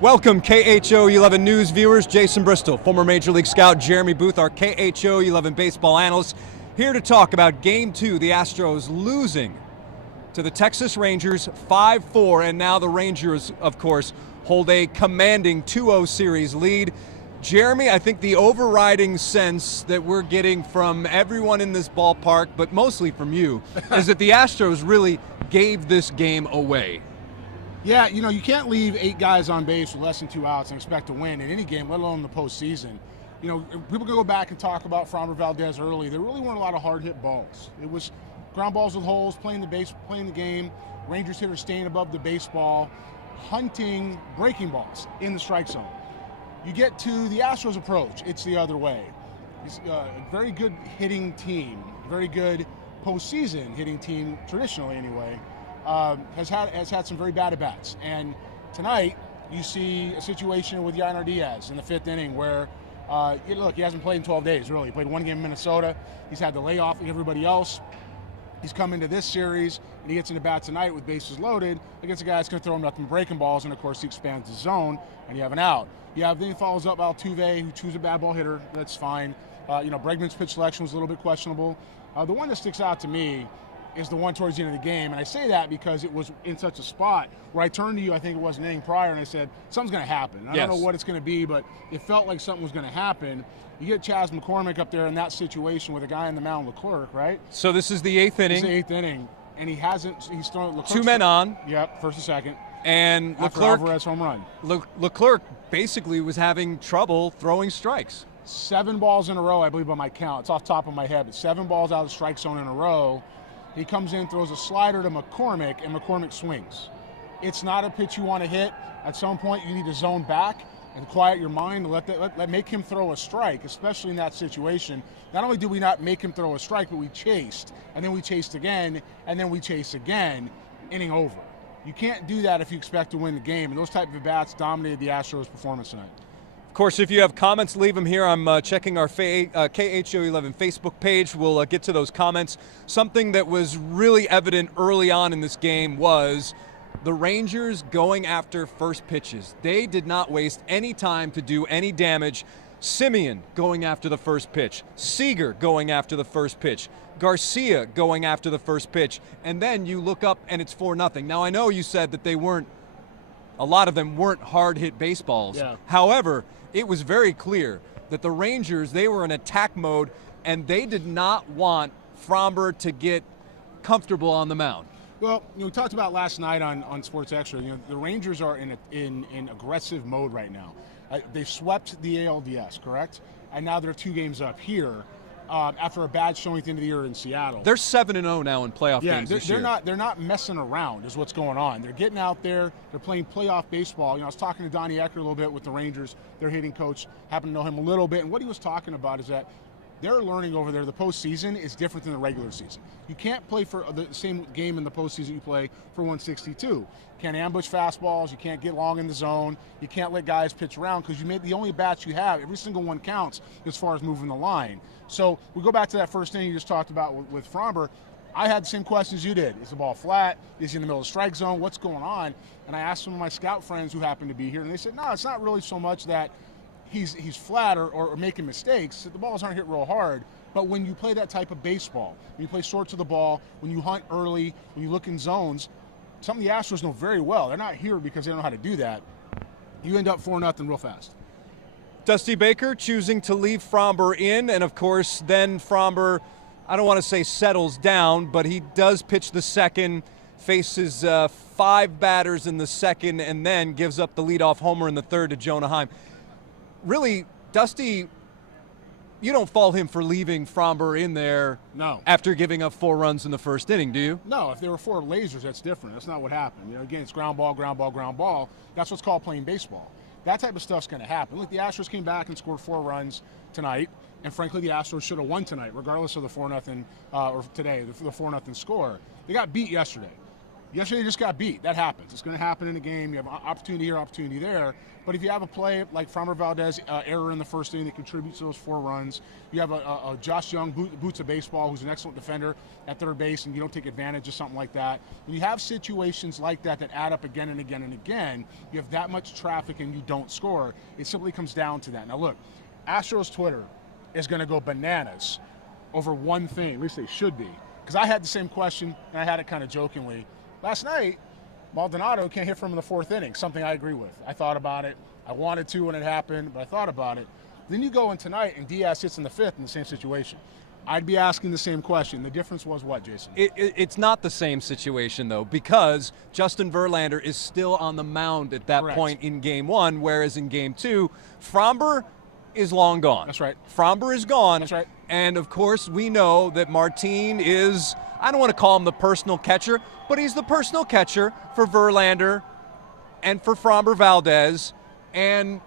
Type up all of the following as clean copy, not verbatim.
Welcome, KHO 11 News viewers. Jason Bristol, former Major League scout Jeremy Booth, our KHO 11 baseball analyst, here to talk about Game 2, the Astros losing to the Texas Rangers 5-4, and now the Rangers, of course, hold a commanding 2-0 series lead. Jeremy, I think the overriding sense that we're getting from everyone in this ballpark, but mostly from you, is that the Astros really gave this game away. Yeah, you can't leave 8 guys on base with less than 2 outs and expect to win in any game, let alone the postseason. People can go back and talk about Framber Valdez early. There really weren't a lot of hard hit balls. It was ground balls with holes, playing the game. Rangers hitters staying above the baseball, hunting breaking balls in the strike zone. You get to the Astros approach, it's the other way. It's a very good hitting team, very good postseason hitting team, traditionally anyway. Has had some very bad at-bats. And tonight, you see a situation with Yainer Diaz in the 5th inning where, he hasn't played in 12 days, really. He played 1 game in Minnesota. He's had the layoff like everybody else. He's come into this series, and he gets into bat tonight with bases loaded against a guy that's going to throw him nothing but breaking balls, and, of course, he expands the zone, and you have an out. Then he follows up Altuve, who chews a bad ball hitter. That's fine. Bregman's pitch selection was a little bit questionable. The one that sticks out to me is the one towards the end of the game. And I say that because it was in such a spot where I turned to you, I think it was an inning prior, and I said, something's going to happen. I don't know what it's going to be, but it felt like something was going to happen. You get Chas McCormick up there in that situation with a guy in the mound, Leclerc, right? So this is the 8th inning. This is the 8th inning, and he's thrown Leclerc's 2 men on. Yep, first and second. And after Alvarez home run. Leclerc basically was having trouble throwing strikes. 7 balls in a row, I believe, by my count. It's off the top of my head, but 7 balls out of the strike zone in a row. He comes in, throws a slider to McCormick, and McCormick swings. It's not a pitch you want to hit. At some point, you need to zone back and quiet your mind and make him throw a strike, especially in that situation. Not only did we not make him throw a strike, but we chased, and then we chased again, and then we chased again, inning over. You can't do that if you expect to win the game, and those type of at-bats dominated the Astros' performance tonight. Of course, if you have comments, leave them here. I'm checking our KHO 11 Facebook page. We'll get to those comments. Something that was really evident early on in this game was the Rangers going after first pitches. They did not waste any time to do any damage. Simeon going after the first pitch. Seager going after the first pitch. Garcia going after the first pitch. And then you look up and it's 4-0. Now, I know you said that a lot of them weren't hard-hit baseballs. Yeah. However, it was very clear that the Rangers, they were in attack mode, and they did not want Framber to get comfortable on the mound. Well, we talked about last night on Sports Extra. The Rangers are in aggressive mode right now. They swept the ALDS, correct? And now they're 2 games up here after a bad showing at the end of the year in Seattle. They're 7-0 now in playoff games this year. They're not messing around is what's going on. They're getting out there. They're playing playoff baseball. I was talking to Donnie Ecker a little bit with the Rangers, their hitting coach. Happen to know him a little bit. And what he was talking about is that they're learning over there the postseason is different than the regular season. You can't play for the same game in the postseason you play for 162. You can't ambush fastballs. You can't get long in the zone. You can't let guys pitch around because you made the only bats you have. Every single one counts as far as moving the line. So we go back to that first inning you just talked about with Framber. I had the same questions you did. Is the ball flat? Is he in the middle of the strike zone? What's going on? And I asked some of my scout friends who happened to be here, and they said, no, it's not really so much that he's flat or making mistakes. The balls aren't hit real hard. But when you play that type of baseball, when you play short to the ball, when you hunt early, when you look in zones, something the Astros know very well. They're not here because they don't know how to do that. You end up 4-0 real fast. Dusty Baker choosing to leave Framber in, and of course then Framber, I don't want to say settles down, but he does pitch the second, faces 5 batters in the second, and then gives up the leadoff homer in the third to Jonah Heim. Really, Dusty, you don't fault him for leaving Framber in there after giving up 4 runs in the first inning, do you? No, if there were 4 lasers, that's different. That's not what happened. Again, it's ground ball, ground ball, ground ball. That's what's called playing baseball. That type of stuff's going to happen. Look, the Astros came back and scored 4 runs tonight, and frankly, the Astros should have won tonight, regardless of the 4-0 or today, the 4-0 score. They got beat yesterday. Yesterday they just got beat. That happens. It's going to happen in a game. You have opportunity here, opportunity there. But if you have a play like Framber Valdez error in the first inning that contributes to those 4 runs, you have a Josh Young, boots of baseball, who's an excellent defender at third base, and you don't take advantage of something like that. When you have situations like that add up again and again and again, you have that much traffic and you don't score. It simply comes down to that. Now look, Astros Twitter is going to go bananas over one thing. At least they should be. Because I had the same question, and I had it kind of jokingly. Last night, Maldonado can't hit from in the 4th inning, something I agree with. I thought about it. I wanted to when it happened, but I thought about it. Then you go in tonight, and Diaz hits in the 5th in the same situation. I'd be asking the same question. The difference was what, Jason? It's not the same situation, though, because Justin Verlander is still on the mound at that point in Game 1, whereas in Game 2, Framber is long gone. That's right. Framber is gone. That's right. And, of course, we know that Martin is, I don't want to call him the personal catcher, but he's the personal catcher for Verlander and for Framber Valdez. And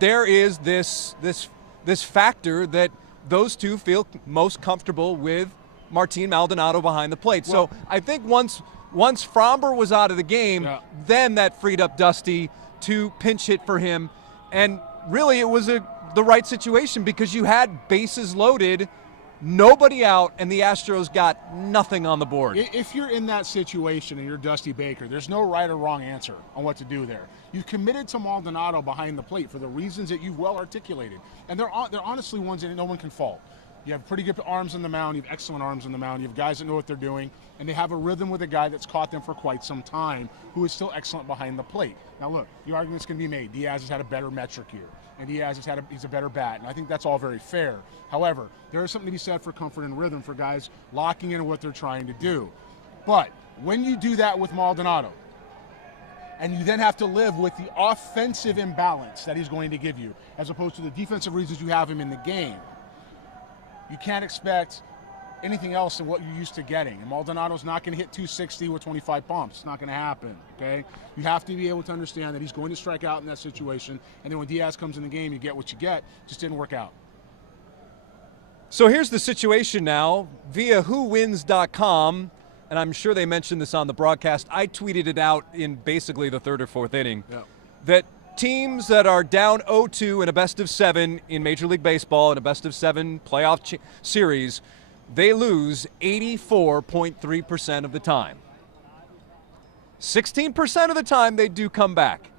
there is this factor that those two feel most comfortable with Martin Maldonado behind the plate. Well, so I think once Framber was out of the game, then that freed up Dusty to pinch hit for him. And really it was the right situation because you had bases loaded, nobody out, and the Astros got nothing on the board. If you're in that situation and you're Dusty Baker, there's no right or wrong answer on what to do there. You've committed to Maldonado behind the plate for the reasons that you've well articulated. And they're honestly ones that no one can fault. You have pretty good arms on the mound. You have excellent arms on the mound. You have guys that know what they're doing. And they have a rhythm with a guy that's caught them for quite some time who is still excellent behind the plate. Now, look, the argument's going to be made. Diaz has had a better metric here. And Diaz he's a better bat. And I think that's all very fair. However, there is something to be said for comfort and rhythm for guys locking in on what they're trying to do. But when you do that with Maldonado, and you then have to live with the offensive imbalance that he's going to give you, as opposed to the defensive reasons you have him in the game, you can't expect anything else than what you're used to getting. And Maldonado's not going to hit 260 with 25 pumps. It's not going to happen, okay? You have to be able to understand that he's going to strike out in that situation, and then when Diaz comes in the game, you get what you get. Just didn't work out. So here's the situation now via whowins.com, and I'm sure they mentioned this on the broadcast. I tweeted it out in basically the 3rd or 4th inning that teams that are down 0-2 in a best-of-7 in Major League Baseball, in a best-of-7 playoff series, they lose 84.3% of the time. 16% of the time they do come back.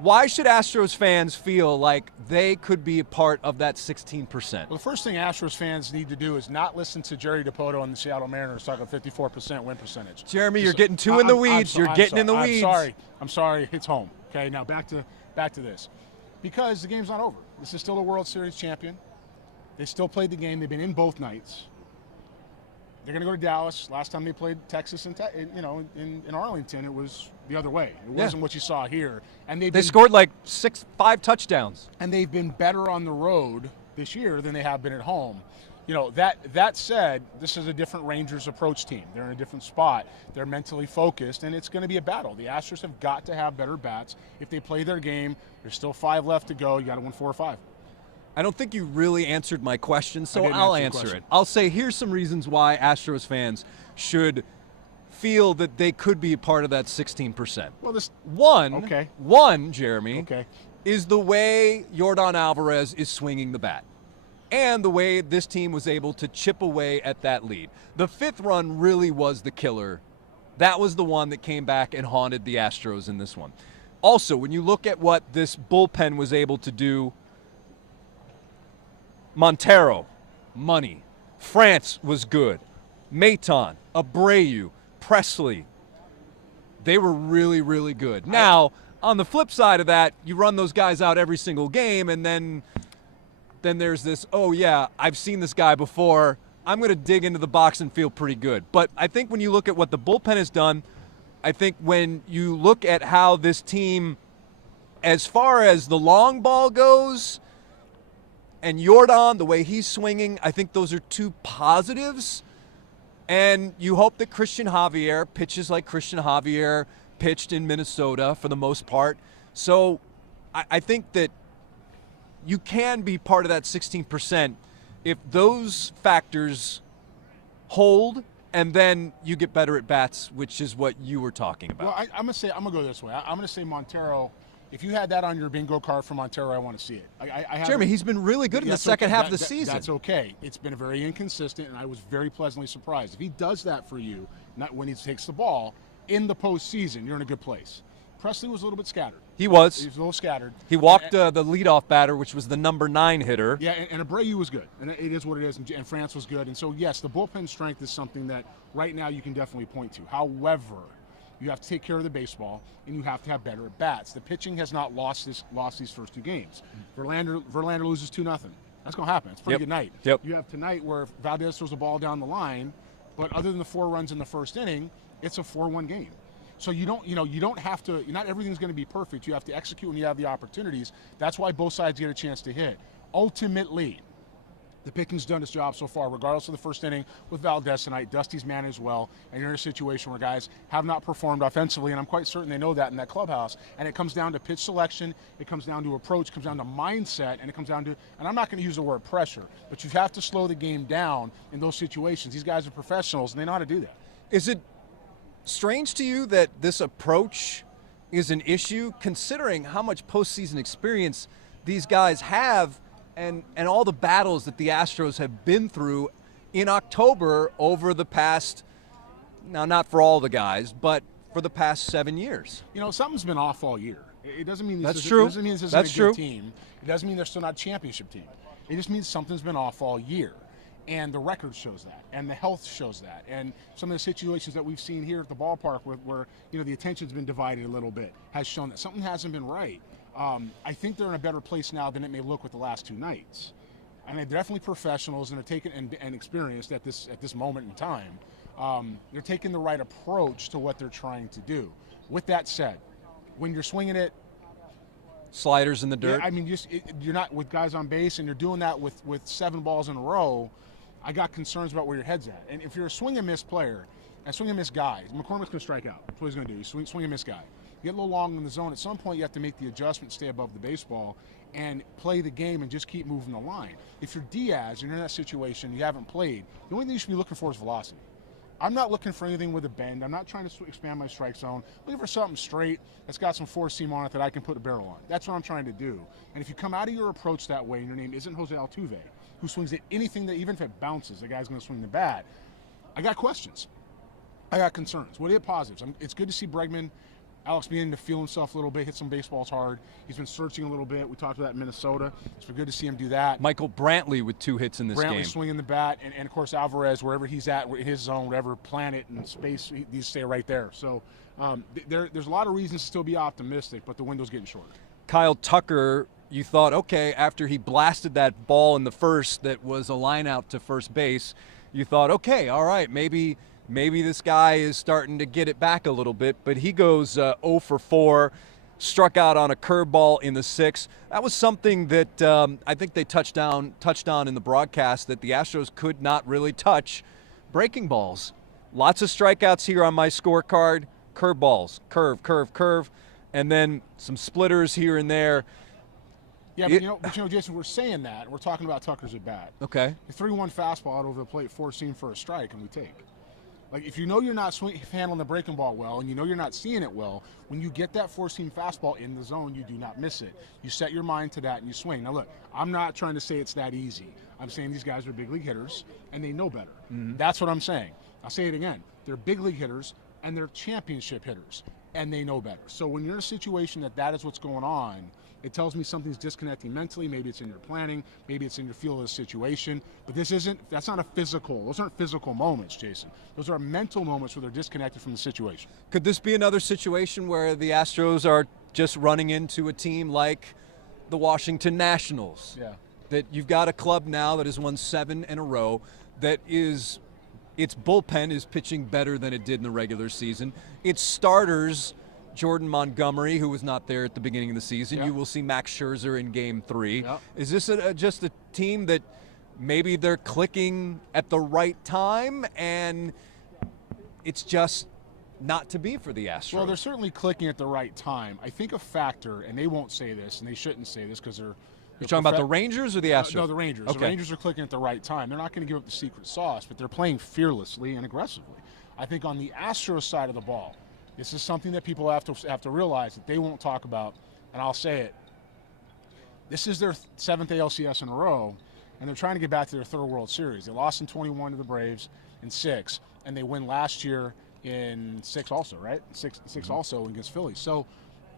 Why should Astros fans feel like they could be a part of that 16%? Well, the first thing Astros fans need to do is not listen to Jerry Dipoto and the Seattle Mariners talking 54% win percentage. Jeremy, you're getting too in the weeds. You're getting in the weeds. I'm sorry. It's home. Okay, now back to this. Because the game's not over. This is still a World Series champion. They still played the game. They've been in both nights. They're going to go to Dallas. Last time they played Texas and in Arlington, it was the other way. It wasn't what you saw here. And they scored like 5 touchdowns. And they've been better on the road this year than they have been at home. You know, that said, this is a different Rangers approach team. They're in a different spot. They're mentally focused, and it's going to be a battle. The Astros have got to have better bats. If they play their game, there's still 5 left to go. You got to win 4 or 5. I don't think you really answered my question, so I'll answer it. I'll say here's some reasons why Astros fans should feel that they could be a part of that 16%. Well, One, Jeremy, is the way Yordan Alvarez is swinging the bat and the way this team was able to chip away at that lead. The 5th run really was the killer. That was the one that came back and haunted the Astros in this one. Also, when you look at what this bullpen was able to do, Montero, money. France was good. Maton, Abreu, Presley. They were really, really good. Now, on the flip side of that, you run those guys out every single game, and then there's this, oh, yeah, I've seen this guy before. I'm going to dig into the box and feel pretty good. But I think when you look at what the bullpen has done, I think when you look at how this team, as far as the long ball goes, and Yordan, the way he's swinging, I think those are 2 positives. And you hope that Christian Javier pitches like Christian Javier pitched in Minnesota for the most part. So I think that you can be part of that 16% if those factors hold and then you get better at bats, which is what you were talking about. Well, I'm gonna go this way. I'm gonna say Montero. If you had that on your bingo card for Montero, I want to see it. Jeremy, he's been really good in the second half of the season. That's okay. It's been very inconsistent, and I was very pleasantly surprised. If he does that for you, not when he takes the ball, in the postseason, you're in a good place. Presley was a little bit scattered. He was. He was a little scattered. He walked the leadoff batter, which was the number 9 hitter. Yeah, and Abreu was good, and it is what it is, and France was good. And so, yes, the bullpen strength is something that right now you can definitely point to. However, you have to take care of the baseball, and you have to have better at bats. The pitching has not lost these first 2 games. Verlander loses 2-0. That's going to happen. It's a pretty good night. Yep. You have tonight where Valdez throws the ball down the line, but other than the 4 runs in the first inning, it's a 4-1 game. So you don't have to. Not everything's going to be perfect. You have to execute when you have the opportunities. That's why both sides get a chance to hit. Ultimately, the pitching's done its job so far, regardless of the first inning with Valdez tonight. Dusty's managed well, and you're in a situation where guys have not performed offensively, and I'm quite certain they know that in that clubhouse. And it comes down to pitch selection, it comes down to approach, it comes down to mindset, and it comes down to, and I'm not going to use the word pressure, but you have to slow the game down in those situations. These guys are professionals, and they know how to do that. Is it strange to you that this approach is an issue, considering how much postseason experience these guys have and all the battles that the Astros have been through in October over the past, now not for all the guys, but for the past 7 years? Something's been off all year. It doesn't mean That's true. It doesn't mean this isn't a good team. It doesn't mean they're still not a championship team. It just means something's been off all year. And the record shows that, and the health shows that, and some of the situations that we've seen here at the ballpark where the attention's been divided a little bit has shown that something hasn't been right. I think they're in a better place now than it may look with the last 2 nights, and they're definitely professionals and they're taking and experienced at this moment in time. They're taking the right approach to what they're trying to do. With that said, when you're swinging it, sliders in the dirt. Yeah, you're not with guys on base, and you're doing that with 7 balls in a row. I got concerns about where your head's at. And if you're a swing and miss player, and swing and miss guy, McCormick's going to strike out. That's what he's going to do. He's swing and miss guy. You get a little long in the zone. At some point, you have to make the adjustment, stay above the baseball, and play the game and just keep moving the line. If you're Diaz and you're in that situation, you haven't played, the only thing you should be looking for is velocity. I'm not looking for anything with a bend. I'm not trying to expand my strike zone. Looking for something straight that's got some 4-seam on it that I can put a barrel on. That's what I'm trying to do. And if you come out of your approach that way, and your name isn't Jose Altuve, who swings at anything that, even if it bounces, the guy's going to swing the bat, I got questions. I got concerns. What are the positives? It's good to see Bregman, Alex beginning to feel himself a little bit, hit some baseballs hard. He's been searching a little bit. We talked about that in Minnesota. It's been good to see him do that. Michael Brantley with 2 hits in this game. Brantley swinging the bat, and of course Alvarez, wherever he's at, his zone, whatever planet and space, he needs to stay right there. So there's a lot of reasons to still be optimistic, but the window's getting shorter. Kyle Tucker, you thought, okay, after he blasted that ball in the first that was a line out to first base, you thought, okay, all right, maybe this guy is starting to get it back a little bit, but he goes 0 for 4, struck out on a curveball in the 6th. That was something that I think they touched on in the broadcast, that the Astros could not really touch breaking balls. Lots of strikeouts here on my scorecard, curveballs, curve, and then some splitters here and there. Yeah, but Jason, we're saying that. We're talking about Tucker's at bat. Okay. The 3-1 fastball out over the plate, 4-seam for a strike, and we take. Like, if you know you're not handling the breaking ball well, and you know you're not seeing it well, when you get that 4-seam fastball in the zone, you do not miss it. You set your mind to that and you swing. Now, look, I'm not trying to say it's that easy. I'm saying these guys are big league hitters, and they know better. Mm-hmm. That's what I'm saying. I'll say it again. They're big league hitters, and they're championship hitters, and they know better. So when you're in a situation that is what's going on, it tells me something's disconnecting mentally. Maybe it's in your planning. Maybe it's in your feel of the situation. But that's not a physical. Those aren't physical moments, Jason. Those are mental moments where they're disconnected from the situation. Could this be another situation where the Astros are just running into a team like the Washington Nationals? Yeah. That you've got a club now that has won 7 in a row, that is, its bullpen is pitching better than it did in the regular season. Its starters, Jordan Montgomery, who was not there at the beginning of the season. Yeah. You will see Max Scherzer in Game 3. Yeah. Is this just a team that maybe they're clicking at the right time and it's just not to be for the Astros? Well, they're certainly clicking at the right time. I think a factor, and they won't say this, and they shouldn't say this because You're talking about the Rangers or the Astros? No, the Rangers. Okay. The Rangers are clicking at the right time. They're not going to give up the secret sauce, but they're playing fearlessly and aggressively. I think on the Astros side of the ball, this is something that people have to realize that they won't talk about, and I'll say it. This is their 7th ALCS in a row, and they're trying to get back to their 3rd World Series. They lost in 21 to the Braves in 6, and they win last year in 6 also, right? 6 also against Philly. So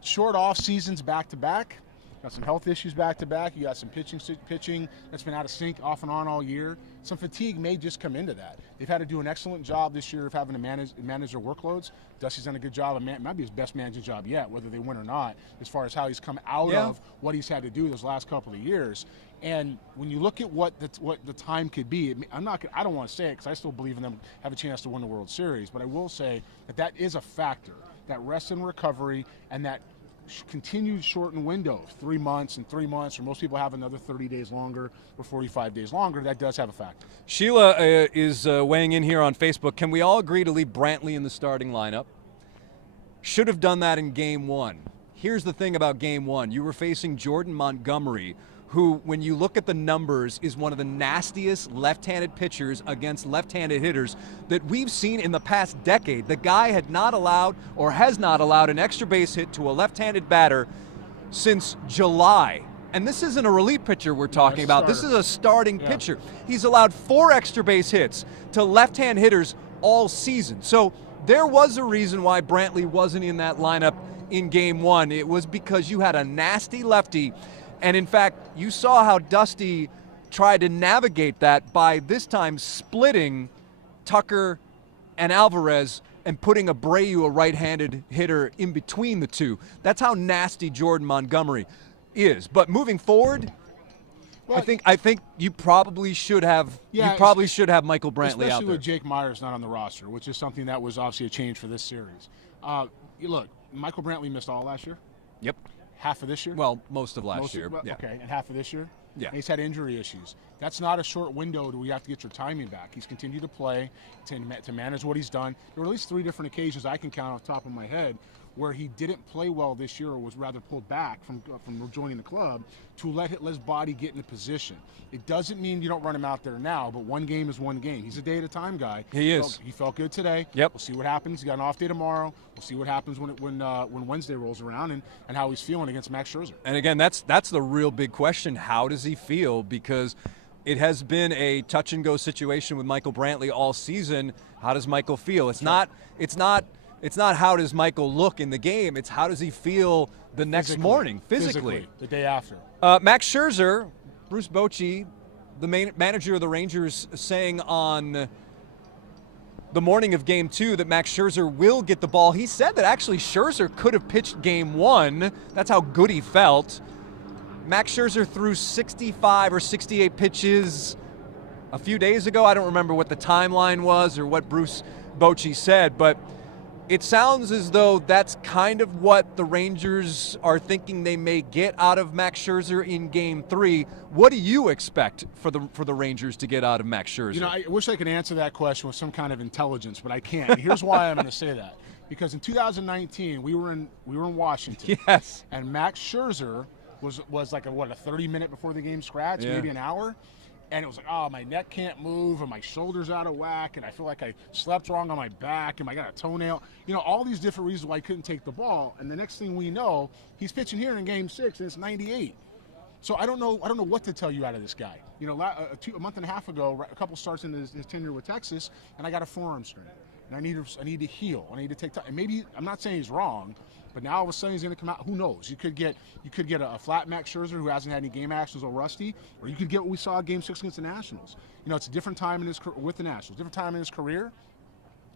short off seasons back-to-back. Got some health issues back-to-back. You got some pitching that's been out of sync off and on all year. Some fatigue may just come into that. They've had to do an excellent job this year of having to manage their workloads. Dusty's done a good job. It might be his best managing job yet, whether they win or not, as far as how he's come out of what he's had to do those last couple of years. And when you look at what the time could be, I don't want to say it because I still believe in them have a chance to win the World Series, but I will say that is a factor. That rest and recovery and that continued shortened window, 3 months and 3 months, or most people have another 30 days longer or 45 days longer, that does have a factor. Sheila is weighing in here on Facebook. Can we all agree to leave Brantley in the starting lineup? Should have done that in Game 1. Here's the thing about Game 1. You were facing Jordan Montgomery, who, when you look at the numbers, is one of the nastiest left-handed pitchers against left-handed hitters that we've seen in the past decade. The guy has not allowed an extra base hit to a left-handed batter since July. And this isn't a relief pitcher we're talking about. This is a starting pitcher. He's allowed 4 extra base hits to left-hand hitters all season. So there was a reason why Brantley wasn't in that lineup in Game 1. It was because you had a nasty lefty. And in fact, you saw how Dusty tried to navigate that by this time splitting Tucker and Alvarez and putting Abreu, a right-handed hitter, in between the two. That's how nasty Jordan Montgomery is. But moving forward, well, I think you probably should have Michael Brantley out there. Especially with Jake Myers not on the roster, which is something that was obviously a change for this series. Look, Michael Brantley missed all last year. Yep. Half of this year? Well, most of last year. Yeah. Okay, and half of this year? Yeah. And he's had injury issues. That's not a short window where you have to get your timing back. He's continued to play, to manage what he's done. There were at least 3 different occasions I can count off the top of my head where he didn't play well this year or was rather pulled back from joining the club to let his body get in a position. It doesn't mean you don't run him out there now, but one game is one game. He's a day-at-a-time guy. He is. He felt good today. Yep. We'll see what happens. He's got an off day tomorrow. We'll see what happens when Wednesday rolls around and how he's feeling against Max Scherzer. And again, that's the real big question. How does he feel? Because it has been a touch-and-go situation with Michael Brantley all season. How does Michael feel? It's not how does Michael look in the game. It's how does he feel the next morning, physically. The day after. Max Scherzer, Bruce Bochy, the manager of the Rangers, saying on the morning of Game 2 that Max Scherzer will get the ball. He said that actually Scherzer could have pitched Game 1. That's how good he felt. Max Scherzer threw 65 or 68 pitches a few days ago. I don't remember what the timeline was or what Bruce Bochy said, but it sounds as though that's kind of what the Rangers are thinking they may get out of Max Scherzer in Game 3. What do you expect for the Rangers to get out of Max Scherzer? You know, I wish I could answer that question with some kind of intelligence, but I can't. Here's why I'm going to say that. Because in 2019, we were in Washington. Yes. And Max Scherzer was like a 30-minute before the game scratch, maybe an hour. And it was like, oh, my neck can't move, and my shoulder's out of whack, and I feel like I slept wrong on my back, and I got a toenail. You know, all these different reasons why I couldn't take the ball. And the next thing we know, he's pitching here in Game 6, and it's 98. So I don't know what to tell you out of this guy. You know, a month and a half ago, a couple starts in his tenure with Texas, and I got a forearm strain. And I need to heal. I need to take time. And maybe I'm not saying he's wrong, but now all of a sudden he's going to come out. Who knows? You could get a flat Max Scherzer who hasn't had any game actions or rusty, or you could get what we saw in Game 6 against the Nationals. You know, it's a different time with the Nationals, different time in his career,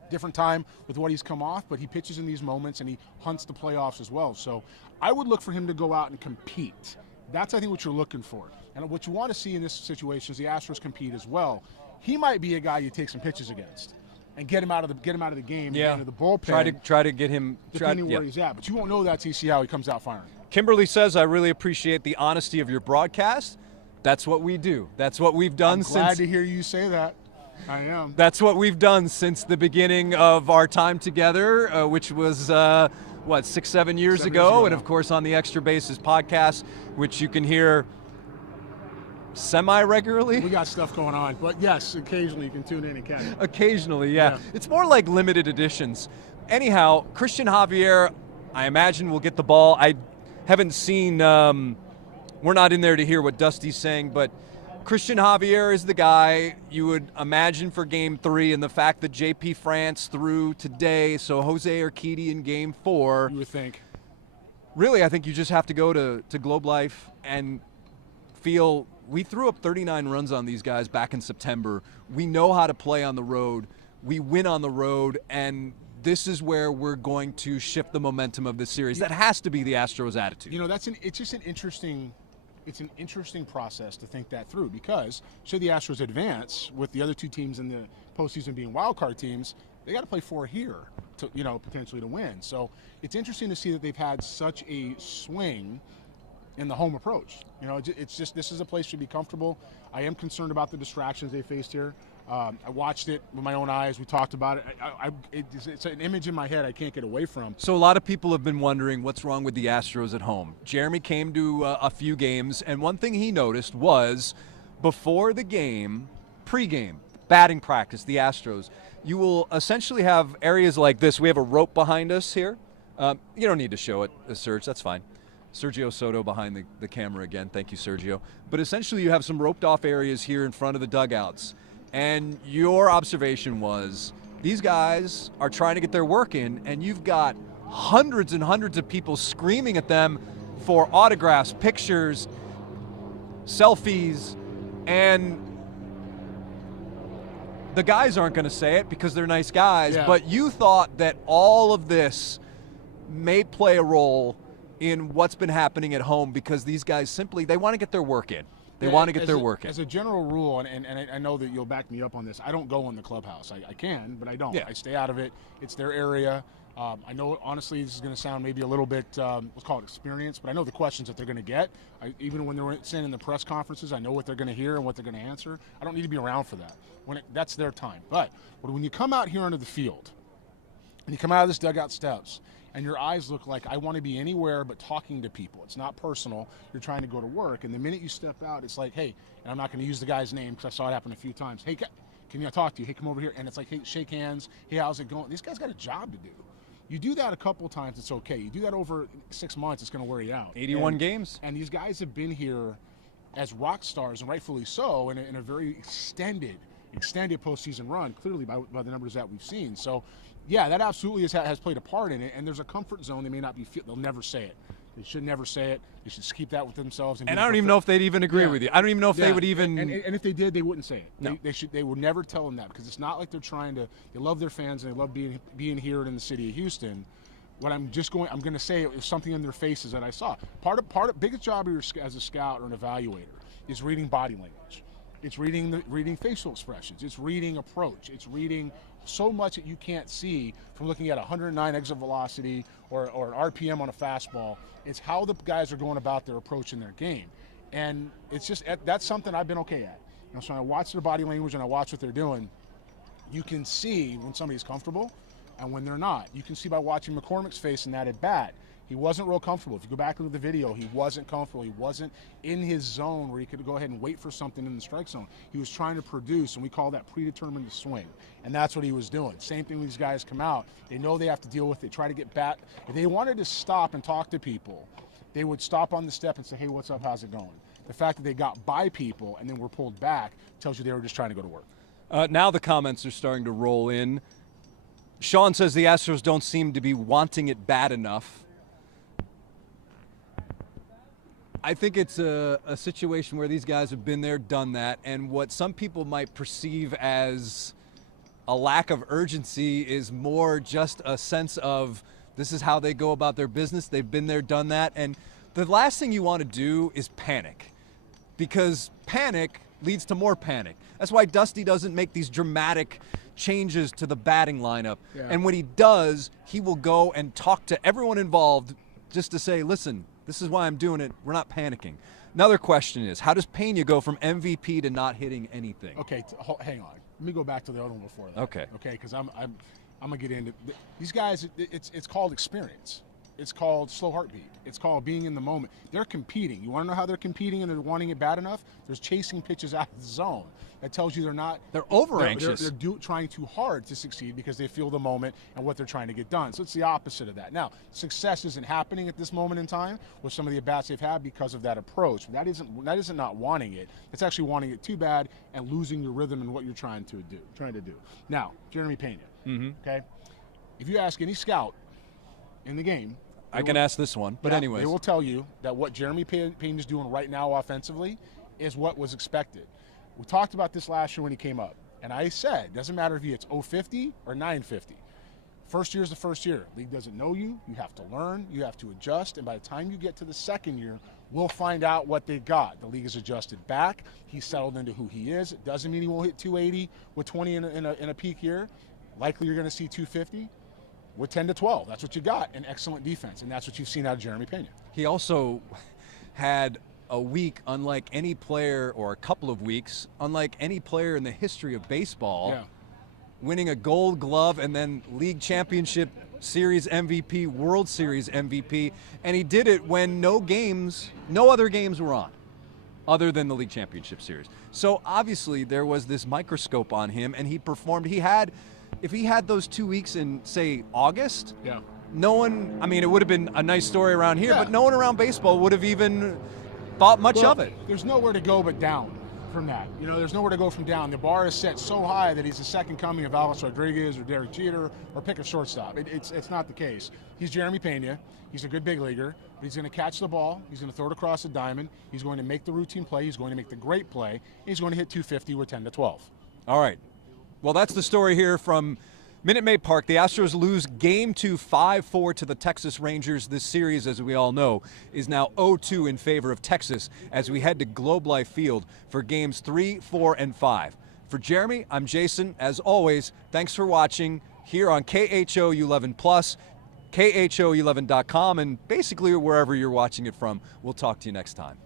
different time with what he's come off. But he pitches in these moments and he hunts the playoffs as well. So I would look for him to go out and compete. That's I think what you're looking for, and what you want to see in this situation is the Astros compete as well. He might be a guy you take some pitches against and get him out of the game, get into the bullpen. Try to get him depending where he's at. But you won't know that till you see how he comes out firing. Kimberly says, I really appreciate the honesty of your broadcast. That's what we do. That's what we've done since. I'm glad to hear you say that. I am. That's what we've done since the beginning of our time together, which was 6-7 years ago, and of course on the Extra Bases podcast, which you can hear semi-regularly. We got stuff going on, but yes, occasionally you can tune in and catch it. Occasionally, yeah. It's more like limited editions. Anyhow, Christian Javier, I imagine will get the ball. I haven't seen, we're not in there to hear what Dusty's saying, but Christian Javier is the guy you would imagine for Game 3, and the fact that JP France threw today, so Jose Urquidy in Game 4. You would think. Really, I think you just have to go to Globe Life and feel we threw up 39 runs on these guys back in September. We know how to play on the road. We win on the road, and this is where we're going to shift the momentum of this series. That has to be the Astros' attitude. You know, it's just an interesting process to think that through, because should the Astros advance with the other two teams in the postseason being wild card teams, they got to play 4 here to, you know, potentially to win. So it's interesting to see that they've had such a swing in the home approach. You know, it's just, this is a place to be comfortable. I am concerned about the distractions they faced here. I watched it with my own eyes. We talked about it. It's an image in my head I can't get away from. So a lot of people have been wondering what's wrong with the Astros at home. Jeremy came to a few games, and one thing he noticed was before the game, pregame, batting practice, the Astros, you will essentially have areas like this. We have a rope behind us here. You don't need to show it, Serge. That's fine. Sergio Soto behind the camera again. Thank you, Sergio. But essentially you have some roped off areas here in front of the dugouts. And your observation was these guys are trying to get their work in, and you've got hundreds and hundreds of people screaming at them for autographs, pictures, selfies, and the guys aren't going to say it because they're nice guys, but you thought that all of this may play a role in what's been happening at home because these guys simply, they want to get their work in. They want to get their work in. As a general rule, and I know that you'll back me up on this, I don't go in the clubhouse. I can, but I don't. I stay out of it. It's their area. I know, honestly, this is going to sound maybe a little bit, let's call it experience, but I know the questions that they're going to get. Even when they're sitting in the press conferences, I know what they're going to hear and what they're going to answer. I don't need to be around for that. That's their time. But when you come out here onto the field, and you come out of this dugout steps, and your eyes look like I want to be anywhere but talking to people. It's not personal. You're trying to go to work. And the minute you step out, it's like, hey, and I'm not going to use the guy's name because I saw it happen a few times. Hey, can I talk to you? Hey, come over here. And it's like, hey, shake hands. Hey, how's it going? These guys got a job to do. You do that a couple times, it's okay. You do that over 6 months, it's going to wear you out. 81 games. And these guys have been here as rock stars, and rightfully so, in a very extended postseason run, clearly by the numbers that we've seen. So, yeah, that absolutely has played a part in it, and there's a comfort zone they may not be, they'll never say it. They should never say it. They should keep that with themselves. And I don't even know if they'd even agree with you. I don't even know if they would even. And if they did, they wouldn't say it. No. They would never tell them that, because it's not like they're trying to. They love their fans and they love being here in the city of Houston. What I'm going to say is something in their faces that I saw. Part of biggest job as a scout or an evaluator is reading body language. It's reading facial expressions. It's reading approach. It's reading so much that you can't see from looking at 109 exit velocity or an RPM on a fastball. It's how the guys are going about their approach in their game. And it's just, that's something I've been okay at. You know, so when I watch their body language and I watch what they're doing, you can see when somebody's comfortable and when they're not. You can see by watching McCormick's face in that at bat. He wasn't real comfortable. If you go back into the video, he wasn't comfortable. He wasn't in his zone where he could go ahead and wait for something in the strike zone. He was trying to produce, and we call that predetermined swing. And that's what he was doing. Same thing when these guys come out. They know they have to deal with it. They try to get back. If they wanted to stop and talk to people, they would stop on the step and say, hey, what's up? How's it going? The fact that they got by people and then were pulled back tells you they were just trying to go to work. Now the comments are starting to roll in. Sean says the Astros don't seem to be wanting it bad enough. I think it's a situation where these guys have been there, done that, and what some people might perceive as a lack of urgency is more just a sense of this is how they go about their business. They've been there, done that, and the last thing you want to do is panic, because panic leads to more panic. That's why Dusty doesn't make these dramatic changes to the batting lineup. Yeah. And when he does, he will go and talk to everyone involved just to say, listen, this is why I'm doing it. We're not panicking. Another question is, how does Pena go from MVP to not hitting anything? Okay, hang on. Let me go back to the other one before that. Okay. Okay, because I'm gonna get into these guys. It's called experience. It's called slow heartbeat. It's called being in the moment. They're competing. You want to know how they're competing and they're wanting it bad enough? There's chasing pitches out of the zone. That tells you they're not. They're over anxious. They're trying too hard to succeed because they feel the moment and what they're trying to get done. So it's the opposite of that. Now, success isn't happening at this moment in time with some of the at-bats they've had because of that approach. That isn't not wanting it. It's actually wanting it too bad and losing your rhythm in what you're trying to do. Now, Jeremy Pena. Okay, if you ask any scout in the game, I can ask this one, but anyways, they will tell you that what Jeremy Pena is doing right now offensively is what was expected. We talked about this last year when he came up, and I said, doesn't matter if it's 050 or 950. First year is the first year. League doesn't know you. You have to learn. You have to adjust. And by the time you get to the second year, we'll find out what they got. The league has adjusted back. He's settled into who he is. It doesn't mean he won't hit 280 with 20 in a peak year. Likely you're going to see 250 with 10 to 12. That's what you got, an excellent defense, and that's what you've seen out of Jeremy Pena. He also had a week unlike any player, or a couple of weeks unlike any player in the history of baseball, winning a Gold Glove and then League Championship Series MVP, World Series MVP, and he did it when no other games were on other than the League Championship Series. So obviously there was this microscope on him, and he performed. If he had those 2 weeks in, say, August, no one, I mean, it would have been a nice story around here, but no one around baseball would have even thought much of it. There's nowhere to go but down from that. You know, there's nowhere to go from down. The bar is set so high that he's the second coming of Alex Rodriguez or Derek Jeter or pick a shortstop. It's not the case. He's Jeremy Pena. He's a good big leaguer, but he's going to catch the ball. He's going to throw it across the diamond. He's going to make the routine play. He's going to make the great play. And he's going to hit 250 with 10 to 12. All right. Well, that's the story here from Minute Maid Park. The Astros lose Game 2 5-4 to the Texas Rangers. This series, as we all know, is now 0-2 in favor of Texas as we head to Globe Life Field for Games 3, 4, and 5. For Jeremy, I'm Jason. As always, thanks for watching here on KHO 11+, KHO11.com, and basically wherever you're watching it from. We'll talk to you next time.